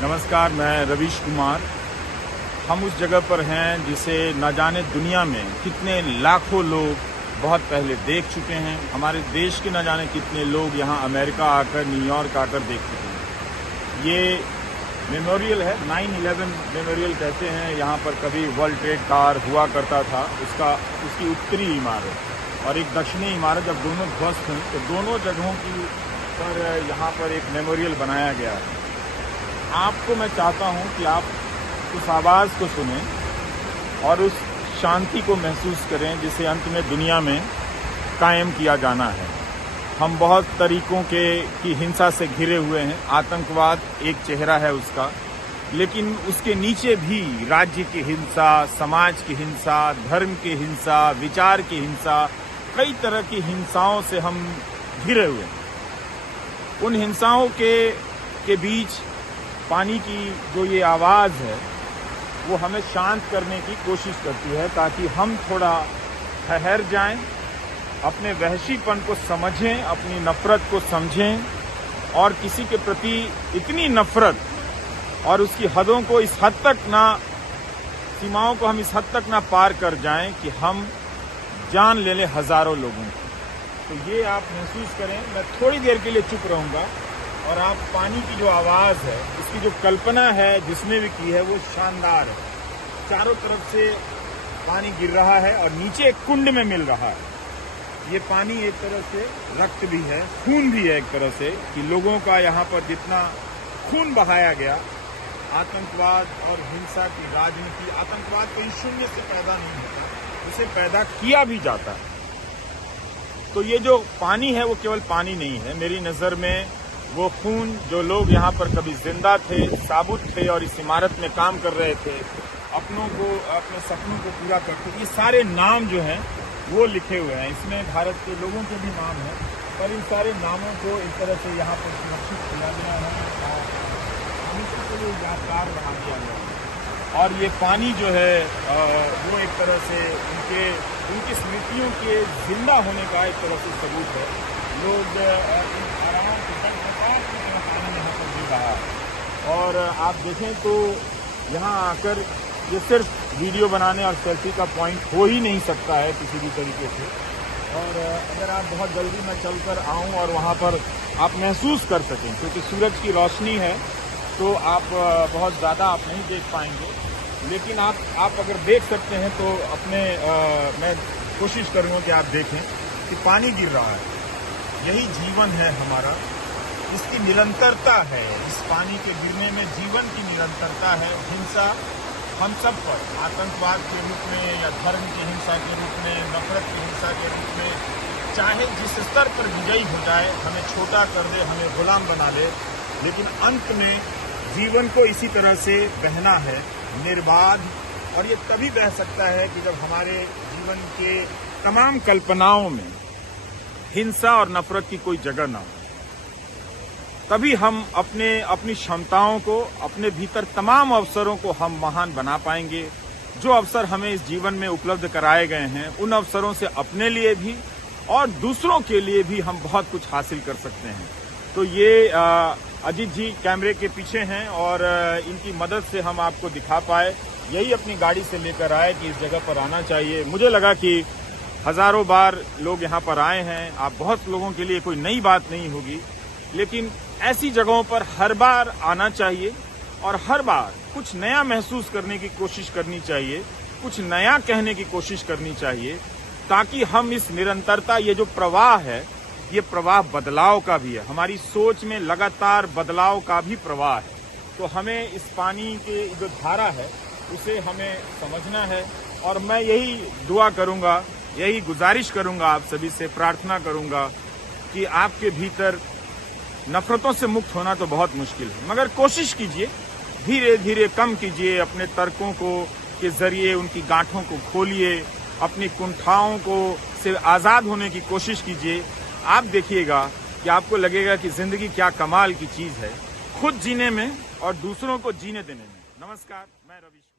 नमस्कार, मैं रवीश कुमार। हम उस जगह पर हैं जिसे न जाने दुनिया में कितने लाखों लोग बहुत पहले देख चुके हैं। हमारे देश के न जाने कितने लोग यहाँ अमेरिका आकर, न्यूयॉर्क आकर देख चुके हैं। ये मेमोरियल है, 9/11 मेमोरियल कहते हैं। यहाँ पर कभी वर्ल्ड ट्रेड टावर हुआ करता था, उसकी उत्तरी इमारत और एक दक्षिणी इमारत जब दोनों ध्वस्त हुई तो दोनों जगहों की पर यहाँ पर एक मेमोरियल बनाया गया है। आपको मैं चाहता हूँ कि आप उस आवाज़ को सुनें और उस शांति को महसूस करें जिसे अंत में दुनिया में कायम किया जाना है। हम बहुत तरीकों की हिंसा से घिरे हुए हैं। आतंकवाद एक चेहरा है उसका, लेकिन उसके नीचे भी राज्य की हिंसा, समाज की हिंसा, धर्म की हिंसा, विचार की हिंसा, कई तरह की हिंसाओं से हम घिरे हुए हैं। उन हिंसाओं के बीच पानी की जो ये आवाज़ है वो हमें शांत करने की कोशिश करती है, ताकि हम थोड़ा ठहर जाएं, अपने वहशीपन को समझें, अपनी नफरत को समझें और किसी के प्रति इतनी नफरत और उसकी हदों को इस हद तक ना, सीमाओं को हम इस हद तक ना पार कर जाएं कि हम जान ले लें हजारों लोगों की। तो ये आप महसूस करें। मैं थोड़ी देर के लिए चुप रहूंगा और आप पानी की जो आवाज़ है, इसकी जो कल्पना है जिसने भी की है वो शानदार है। चारों तरफ से पानी गिर रहा है और नीचे एक कुंड में मिल रहा है। ये पानी एक तरह से रक्त भी है, खून भी है एक तरह से, कि लोगों का यहाँ पर जितना खून बहाया गया, आतंकवाद और हिंसा की राजनीति। आतंकवाद कोई शून्य से पैदा नहीं होता, उसे पैदा किया भी जाता है। तो ये जो पानी है वो केवल पानी नहीं है। मेरी नज़र में वो खून, जो लोग यहाँ पर कभी जिंदा थे, साबुत थे और इस इमारत में काम कर रहे थे, अपने सपनों को पूरा करते, ये सारे नाम जो हैं वो लिखे हुए हैं। इसमें भारत के लोगों के भी नाम हैं, पर इन सारे नामों को एक तरह से यहाँ पर सुरक्षित किया गया है और हमेशा के लिए यादगार बना दिया गया है। और ये पानी जो है वो एक तरह से उनकी स्मृतियों के जिंदा होने का एक तरह से सबूत है। लोग आराम से पानी यहाँ पर गिर रहा है और आप देखें तो यहाँ आकर ये सिर्फ वीडियो बनाने और सेल्फी का पॉइंट हो ही नहीं सकता है किसी भी तरीके से। और अगर आप बहुत जल्दी मैं चलकर आऊँ और वहाँ पर आप महसूस कर सकें, क्योंकि सूरज की रोशनी है तो आप बहुत ज़्यादा आप नहीं देख पाएंगे, लेकिन आप अगर देख सकते हैं तो मैं कोशिश करूँगा कि आप देखें कि पानी गिर रहा है। यही जीवन है हमारा, इसकी निरंतरता है। इस पानी के गिरने में जीवन की निरंतरता है। हिंसा हम सब पर, आतंकवाद के रूप में या धर्म की हिंसा के रूप में, नफरत की हिंसा के रूप में, चाहे जिस स्तर पर विजयी हो जाए, हमें छोटा कर दे, हमें गुलाम बना ले, लेकिन अंत में जीवन को इसी तरह से बहना है, निर्बाध। और ये तभी बह सकता है कि जब हमारे जीवन के तमाम कल्पनाओं में हिंसा और नफरत की कोई जगह ना हो। तभी हम अपनी क्षमताओं को, अपने भीतर तमाम अवसरों को हम महान बना पाएंगे। जो अवसर हमें इस जीवन में उपलब्ध कराए गए हैं, उन अवसरों से अपने लिए भी और दूसरों के लिए भी हम बहुत कुछ हासिल कर सकते हैं। तो ये अजीत जी कैमरे के पीछे हैं और इनकी मदद से हम आपको दिखा पाए। यही अपनी गाड़ी से लेकर आए कि इस जगह पर आना चाहिए। मुझे लगा कि हजारों बार लोग यहाँ पर आए हैं, आप बहुत लोगों के लिए कोई नई बात नहीं होगी, लेकिन ऐसी जगहों पर हर बार आना चाहिए और हर बार कुछ नया महसूस करने की कोशिश करनी चाहिए, कुछ नया कहने की कोशिश करनी चाहिए, ताकि हम इस निरंतरता, ये जो प्रवाह है, ये प्रवाह बदलाव का भी है। हमारी सोच में लगातार बदलाव का भी प्रवाह है। तो हमें इस पानी के जो धारा है उसे हमें समझना है। और मैं यही दुआ करूंगा, यही गुजारिश करूंगा, आप सभी से प्रार्थना करूंगा कि आपके भीतर नफरतों से मुक्त होना तो बहुत मुश्किल है, मगर कोशिश कीजिए, धीरे धीरे कम कीजिए, अपने तर्कों के जरिए उनकी गांठों को खोलिए, अपनी कुंठाओं को से आज़ाद होने की कोशिश कीजिए। आप देखिएगा कि आपको लगेगा कि जिंदगी क्या कमाल की चीज़ है, खुद जीने में और दूसरों को जीने देने में। नमस्कार, मैं रवीश।